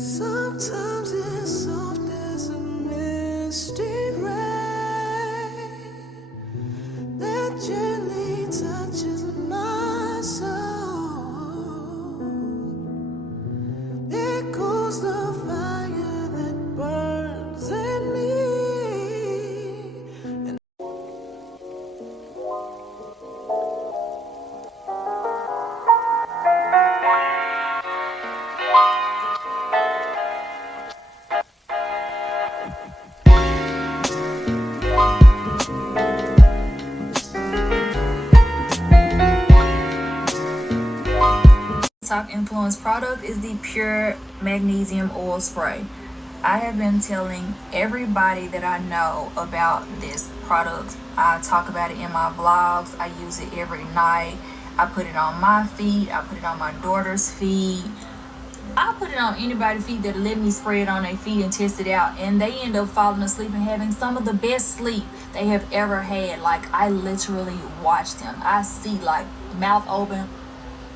Sometimes it's soft as a misty rain that gently touches my soul. There goes the fire that burns in me. Top influence product is the Pure Magnesium Oil Spray. I have been telling everybody that I know about this product. I talk about it in my vlogs. I use it every night. I put it on my feet. I put it on my daughter's feet. I put it on anybody's feet that let me spray it on their feet and test it out, and they end up falling asleep and having some of the best sleep they have ever had. Like, I literally watch them. I see, like, mouth open,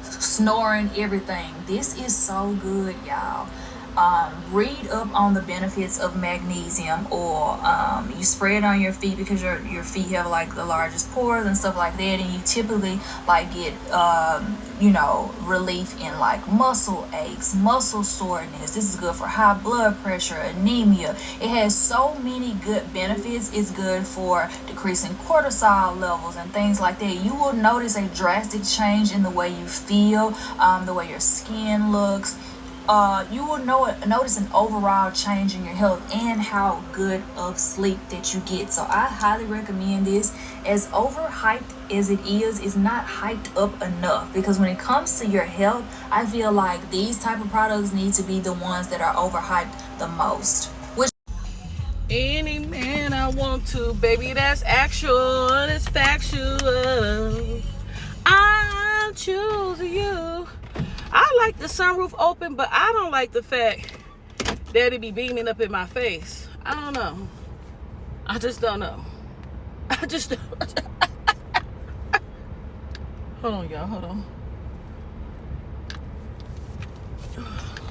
snoring, everything. This is so good, y'all. Read up on the benefits of magnesium oil. You spray it on your feet because your feet have like the largest pores and stuff like that, and you typically like get relief in like muscle aches, muscle soreness. This is good for high blood pressure, anemia. It has so many good benefits. It's good for decreasing cortisol levels and things like that. You will notice a drastic change in the way you feel, the way your skin looks. You will notice an overall change in your health and how good of sleep that you get. So I highly recommend this. As overhyped as it is, it's not hyped up enough, because when it comes to your health, I feel like these type of products need to be the ones that are overhyped the most. Any man I want to, baby, that's actual, it's factual. I choose you. I like the sunroof open, but I don't like the fact that it be beaming up in my face. I don't know. I just don't know. I just don't. Hold on, y'all. Hold on.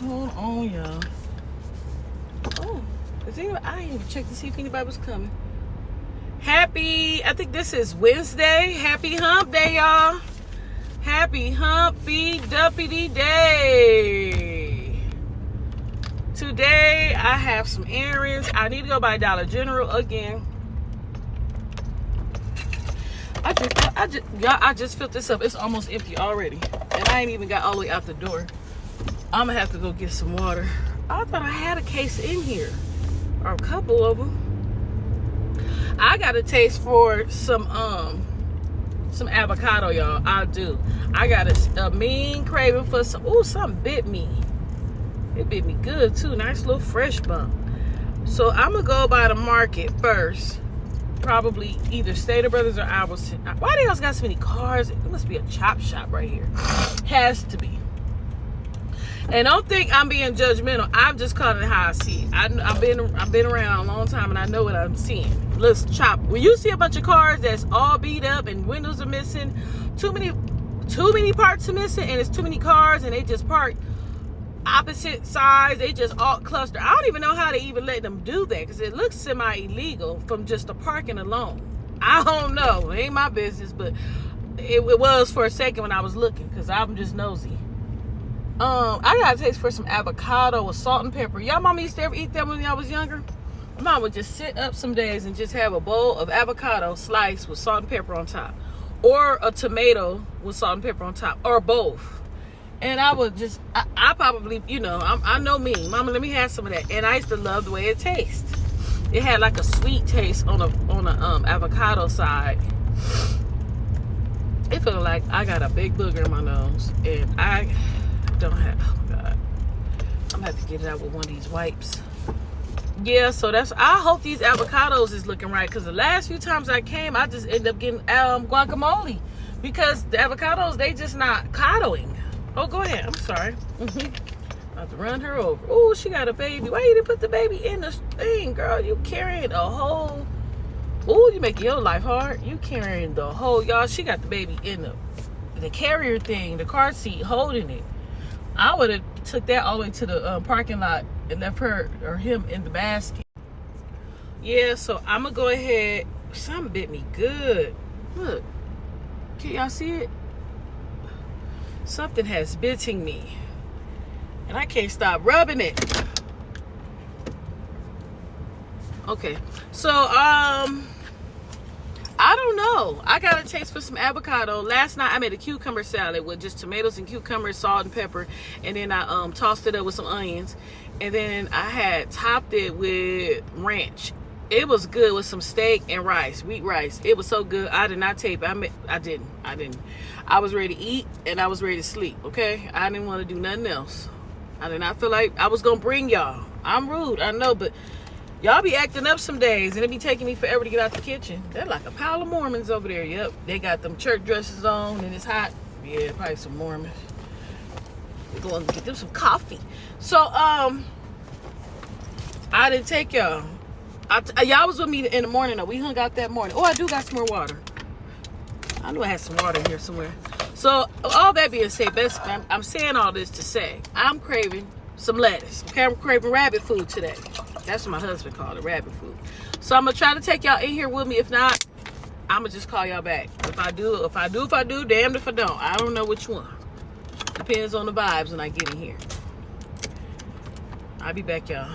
Hold on, y'all. Oh, is anybody? I didn't even check to see if anybody was coming. I think this is Wednesday. Happy hump day, y'all. Happy humpy dumpy day. Today I have some errands. I need to go by Dollar General again. I just filled this up. It's almost empty already, and I ain't even got all the way out the door. I'm gonna have to go get some water. I thought I had a case in here, or a couple of them. I got a taste for some avocado, y'all. I do. I got a mean craving for some. Ooh, something bit me. It bit me good too. Nice little fresh bump. So I'm gonna go by the market first. Probably either Stater Brothers or Albertson. Why they else got so many cars? It must be a chop shop right here. Has to be. And don't think I'm being judgmental. I'm just calling it how I see it. I've been around a long time, and I know what I'm seeing. Let's chop. When you see a bunch of cars that's all beat up and windows are missing, too many parts are missing, and it's too many cars, and they just park opposite sides. They just all cluster. I don't even know how they even let them do that, because it looks semi-illegal from just the parking alone. I don't know. It ain't my business, but it was for a second when I was looking, because I'm just nosy. I got a taste for some avocado with salt and pepper. Y'all mama used to ever eat that when y'all was younger? Mom would just sit up some days and just have a bowl of avocado sliced with salt and pepper on top, or a tomato with salt and pepper on top, or both. And I would just, I probably, I know me. Mama, let me have some of that. And I used to love the way it tastes. It had like a sweet taste on a avocado side. It felt like I got a big booger in my nose, and I don't have, oh my God, I'm gonna have to get it out with one of these wipes. Yeah, so I hope these avocados is looking right, because the last few times I came, I just ended up getting guacamole, because the avocados, they just not coddling. Oh, go ahead. I'm sorry. I have to run her over. Oh, she got a baby. Why you didn't put the baby in the thing, girl? You carrying a whole, oh, you making your life hard. You carrying the whole, y'all, she got the baby in the carrier thing, the car seat, holding it. I would have took that all the way to the parking lot and left her or him in the basket. Yeah, so I'm gonna go ahead. Something bit me good. Look, can y'all see it? Something has bitten me, and I can't stop rubbing it. Okay, so I don't know. I got a taste for some avocado. Last night I made a cucumber salad with just tomatoes and cucumbers, salt and pepper, and then I tossed it up with some onions, and then I had topped it with ranch. It was good with some steak and rice, wheat rice. It was so good. I did not tape it. I didn't. I was ready to eat and I was ready to sleep. Okay, I didn't want to do nothing else. I did not feel like I was gonna bring y'all. I'm rude, I know, but y'all be acting up some days, and it be taking me forever to get out the kitchen. They're like a pile of Mormons over there. Yep, they got them church dresses on, and it's hot. Yeah, probably some Mormons. We're going to get them some coffee. So, I didn't take y'all. Y'all was with me in the morning, though. We hung out that morning. Oh, I do got some more water. I knew I had some water in here somewhere. So, all that being said, I'm saying all this to say, I'm craving some lettuce. Okay, I'm craving rabbit food today. That's what my husband called it, rabbit food. So I'm gonna try to take y'all in here with me. If not, I'm gonna just call y'all back. If I do, damned if I don't. I don't know which one. Depends on the vibes when I get in here. I'll be back, y'all.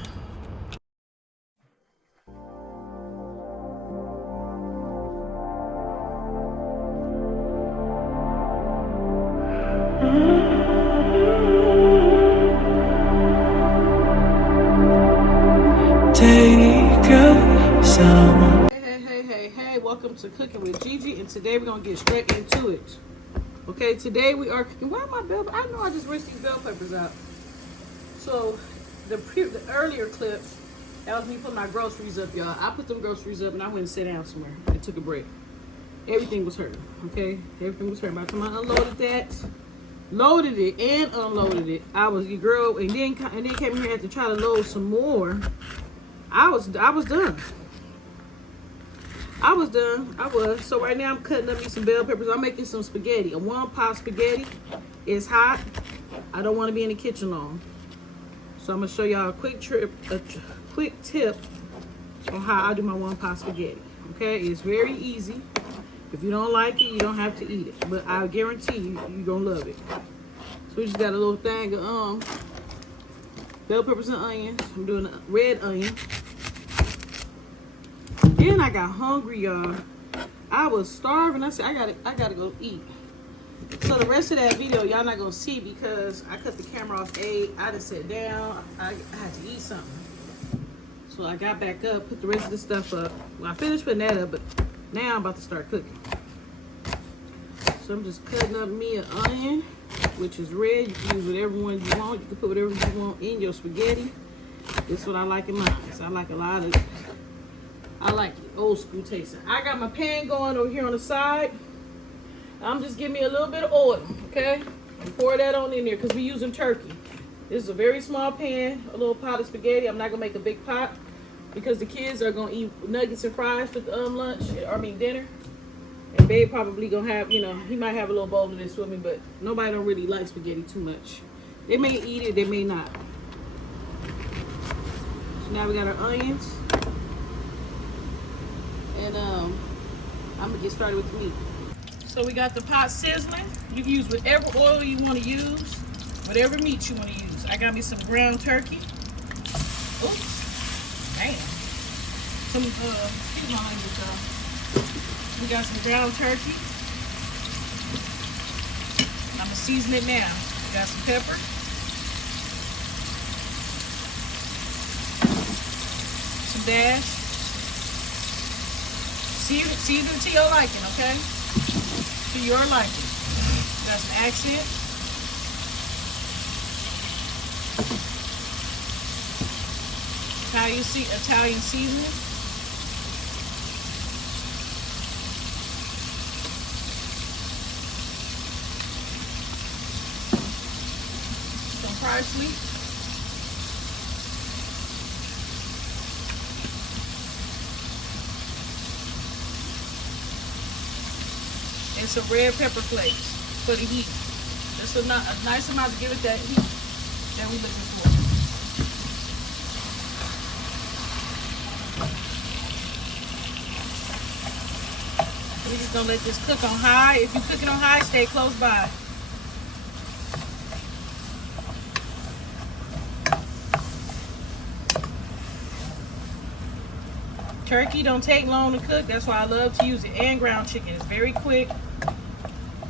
Take up some. Hey, welcome to Cooking with Gigi, and today we're gonna get straight into it. Okay, today we are cooking. Why are my bell? I know I just rinsed these bell peppers out. So the earlier clip, that was me putting my groceries up, y'all. I put them groceries up and I went and sat down somewhere and took a break. Everything was hurt, okay? Everything was hurt. By the time I unloaded that, loaded it and unloaded it, I was your girl, and then came here and had to try to load some more. I was done. I was. So right now I'm cutting up me some bell peppers. I'm making some spaghetti. A 1-pot spaghetti. It's hot. I don't want to be in the kitchen long. So I'm gonna show y'all a quick tip on how I do my 1-pot spaghetti. Okay, it's very easy. If you don't like it, you don't have to eat it. But I guarantee you, you're gonna love it. So we just got a little thing of bell peppers and onions. I'm doing a red onion. Then I got hungry, y'all. I was starving. I said, I gotta go eat. So the rest of that video, y'all not gonna see because I cut the camera off. I just sat down. I had to eat something. So I got back up, put the rest of the stuff up. Well, I finished putting that up, but now I'm about to start cooking. So I'm just cutting up me an onion, which is red. You can use whatever one you want. You can put whatever you want in your spaghetti. This is what I like in mine. So I like it old school tasting. I got my pan going over here on the side. I'm just giving me a little bit of oil, okay? And pour that on in there because we're using turkey. This is a very small pan, a little pot of spaghetti. I'm not gonna make a big pot because the kids are gonna eat nuggets and fries for dinner. And babe probably gonna have, he might have a little bowl of this with me, but nobody don't really like spaghetti too much. They may eat it, they may not. So now we got our onions. And I'm gonna get started with the meat. So we got the pot sizzling. You can use whatever oil you want to use, whatever meat you want to use. I got me some ground turkey. Oops, damn. Excuse my language, y'all. We got some ground turkey. I'm gonna season it now. We got some pepper. Some dash. Season to your liking, okay? To your liking. Got some accent. Italian seasoning. Some parsley. And some red pepper flakes for the heat. Just a nice amount to give it that heat. that we looking for. We're just gonna let this cook on high. If you're cooking on high, stay close by. Turkey don't take long to cook. That's why I love to use it. And ground chicken. It's very quick.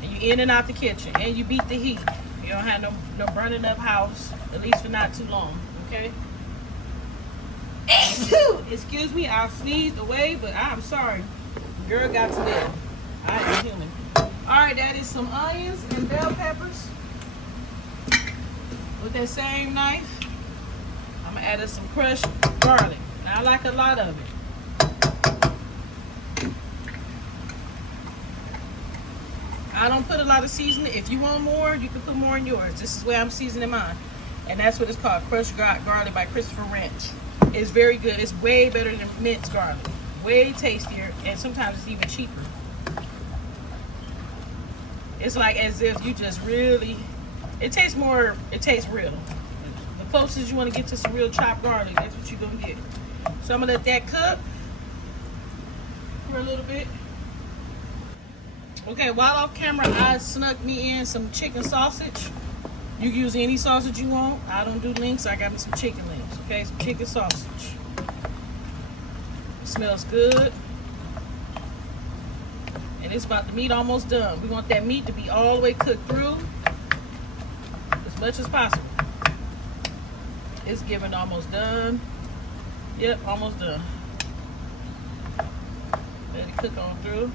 And you in and out the kitchen. And you beat the heat. You don't have no burning up house. At least for not too long. Okay? Excuse me, I sneezed away, but I'm sorry. Girl got to live. I am human. Alright, that is some onions and bell peppers. With that same knife, I'm going to add some crushed garlic. Now, I like a lot of it. I don't put a lot of seasoning. If you want more, you can put more in yours. This is where I'm seasoning mine. And that's what it's called, crushed garlic by Christopher Ranch. It's very good. It's way better than minced garlic. Way tastier, and sometimes it's even cheaper. It's like as if you just really, it tastes real. The closest you want to get to some real chopped garlic, that's what you're going to get. So I'm going to let that cook for a little bit. Okay, while off camera, I snuck me in some chicken sausage. You can use any sausage you want. I don't do links. I got me some chicken links. Okay, some chicken sausage. It smells good. And it's about the meat almost done. We want that meat to be all the way cooked through as much as possible. It's getting almost done. Yep, almost done. Let it cook on through.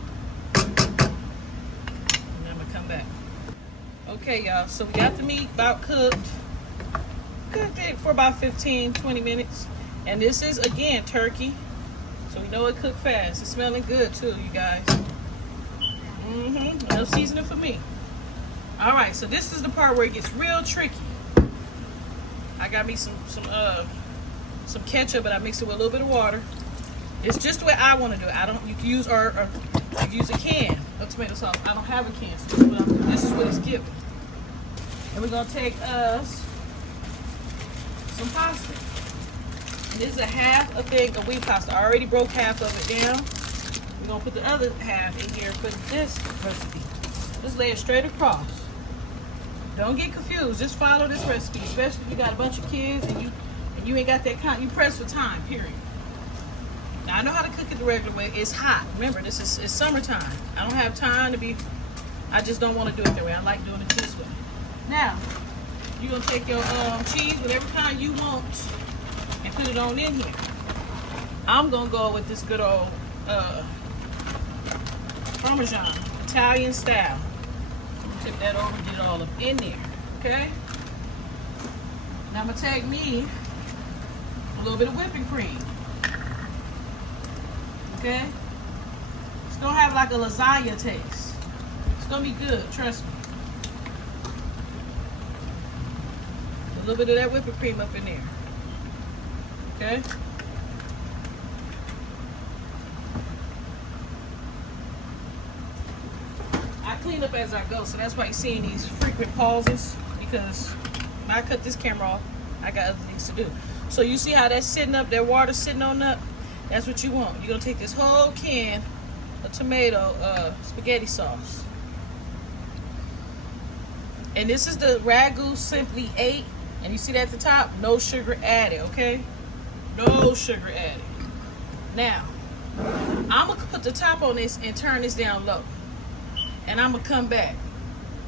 Come back. Okay, y'all, so we got the meat about cooked. Cooked it for about 15-20 minutes. And this is, again, turkey. So we know it cooked fast. It's smelling good, too, you guys. No seasoning for me. Alright, so this is the part where it gets real tricky. I got me some ketchup, but I mixed it with a little bit of water. It's just the way I want to do it. You can use you can use a can of tomato sauce. I don't have a can, so this is what it's giving. And we're gonna take us some pasta. And this is a half a thing of wheat pasta. I already broke half of it down. We're gonna put the other half in here for this recipe. Just lay it straight across. Don't get confused. Just follow this recipe, especially if you got a bunch of kids and you ain't got that kind. You press for time. Period. Now, I know how to cook it the regular way. It's hot. Remember, it's summertime. I don't have time to be, I just don't want to do it that way. I like doing it this way. Now, you're going to take your cheese, whatever kind you want, and put it on in here. I'm going to go with this good old Parmesan, Italian style. Tip that over and get it all up in there, okay? Now, I'm going to take me a little bit of whipping cream. Okay? It's gonna have like a lasagna taste. It's gonna be good, trust me. A little bit of that whipping cream up in there. Okay? I clean up as I go, so that's why you're seeing these frequent pauses, because when I cut this camera off, I got other things to do. So you see how that's sitting up, that water sitting on up? That's what you want. You're going to take this whole can of tomato spaghetti sauce. And this is the Ragu Simply 8. And you see that at the top? No sugar added, okay? No sugar added. Now, I'm going to put the top on this and turn this down low. And I'm going to come back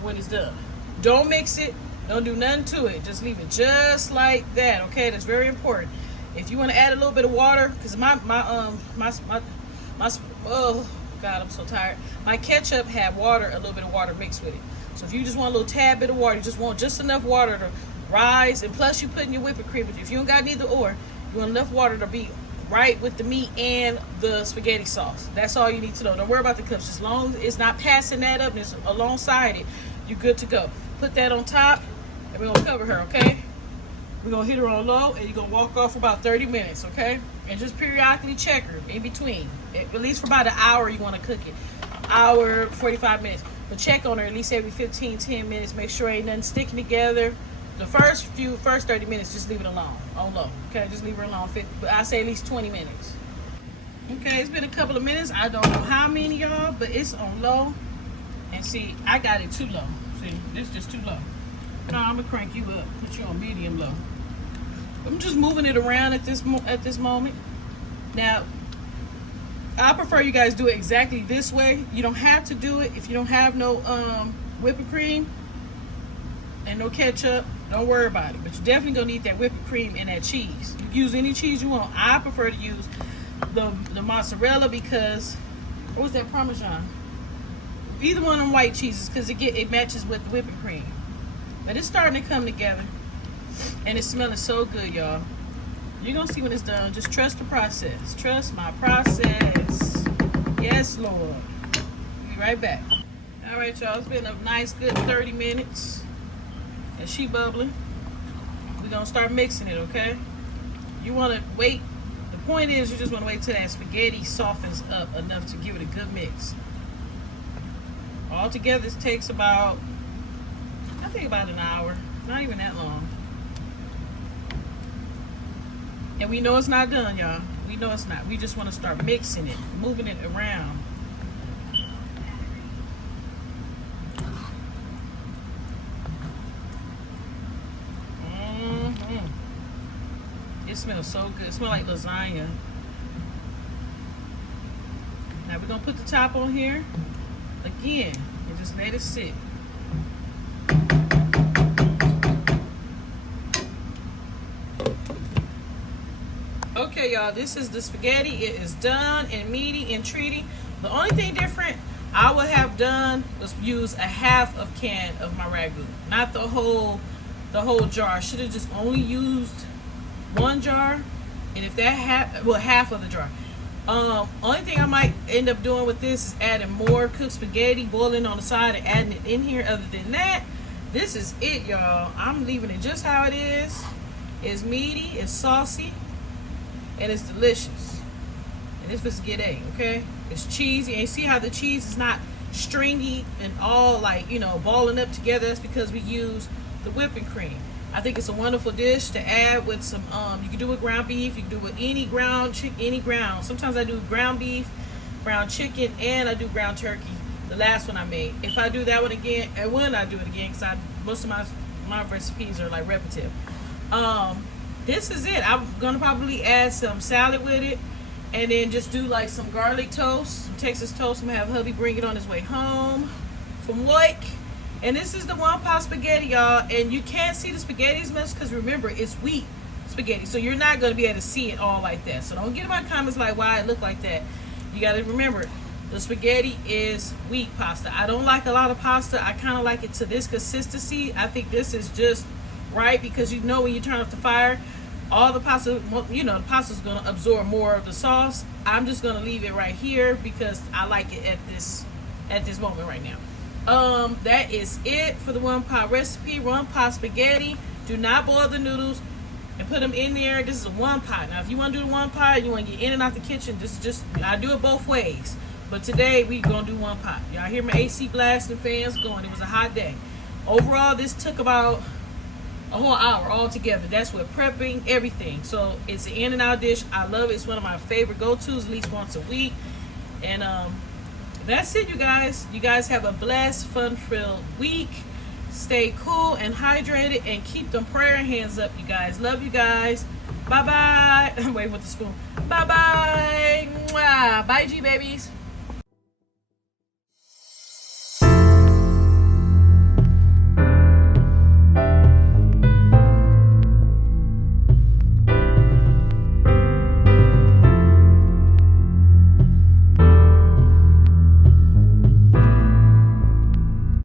when it's done. Don't mix it. Don't do nothing to it. Just leave it just like that, okay? That's very important. If you want to add a little bit of water, because oh God, I'm so tired. My ketchup had water, a little bit of water mixed with it. So if you just want a little tad bit of water, you just want just enough water to rise, and plus you put in your whipping cream. But if you don't got neither or, you want enough water to be right with the meat and the spaghetti sauce. That's all you need to know. Don't worry about the cups. As long as it's not passing that up and it's alongside it, you're good to go. Put that on top, and we're gonna cover her, okay? We're going to hit her on low, and you're going to walk off for about 30 minutes, okay? And just periodically check her in between. At least for about an hour you want to cook it. Hour, 45 minutes. But check on her at least every 15, 10 minutes. Make sure ain't nothing sticking together. The first 30 minutes, just leave it alone, on low. Okay, just leave it alone. But I say at least 20 minutes. Okay, it's been a couple of minutes. I don't know how many, y'all, but it's on low. And see, I got it too low. See, this just too low. No, I'm gonna crank you up, put you on medium low. I'm just moving it around at this moment. Now, I prefer you guys do it exactly this way. You don't have to do it if you don't have no whipping cream and no ketchup. Don't worry about it. But you're definitely gonna need that whipping cream and that cheese. You use any cheese you want. I prefer to use the mozzarella because, or was that Parmesan? Either one of them white cheeses because it matches with the whipping cream. But it's starting to come together. And it's smelling so good, y'all. You're going to see when it's done. Just trust the process. Trust my process. Yes, Lord. Be right back. All right, y'all. It's been a nice, good 30 minutes. And she bubbling. We're going to start mixing it, okay? You want to wait. The point is you just want to wait till that spaghetti softens up enough to give it a good mix. All together, this takes about, I think about an hour. Not even that long. And we know it's not done, y'all. We know it's not. We just want to start mixing it, moving it around. It smells so good. It smells like lasagna. Now we're going to put the top on here again and just let it sit. Okay, y'all, this is the spaghetti. It is done and meaty and treaty. The only thing different I would have done was use a half of can of my ragu, not the whole jar. Should have just only used one jar, and if that half of the jar. Only thing I might end up doing with this is adding more cooked spaghetti, boiling on the side and adding it in here. Other than that, this is it, y'all. I'm leaving it just how it is. It's meaty, it's saucy, and it's delicious. And it's for spaghetti, okay? It's cheesy, and see how the cheese is not stringy and all like, you know, balling up together. That's because we use the whipping cream. I think it's a wonderful dish to add with some, you can do with ground beef, you can do with any ground. Sometimes I do ground beef, ground chicken, and I do ground turkey. The last one I made. If I do that one again, and when I do it again, because most of my recipes are like repetitive. This is it. I'm gonna probably add some salad with it, and then just do like some garlic toast, some Texas toast. I'm gonna have hubby bring it on his way home from work. And this is the one pot spaghetti, y'all. And you can't see the spaghetti as much because remember, it's wheat spaghetti. So you're not going to be able to see it all like that. So don't get in my comments like why it look like that. You got to remember, the spaghetti is wheat pasta. I don't like a lot of pasta. I kind of like it to this consistency. I think this is just right because you know when you turn off the fire, all the pasta, you know, the pasta's going to absorb more of the sauce. I'm just going to leave it right here because I like it at this moment right now. That is it for the one pot recipe. One pot spaghetti. Do not boil the noodles and put them in there. This is a one pot. Now if you want to do the one pot, you want to get in and out the kitchen, this is just, I do it both ways, but today we gonna do one pot. Y'all hear my AC blasting, fans going. It was a hot day. Overall, this took about a whole hour altogether. That's with prepping everything. So it's an in and out dish. I love it. It's one of my favorite go-tos at least once a week. And that's it, you guys. You guys have a blessed, fun-filled week. Stay cool and hydrated and keep them prayer hands up, you guys. Love you guys. Bye-bye. I'm waiting with the spoon. Bye-bye. Mwah. Bye, G-babies.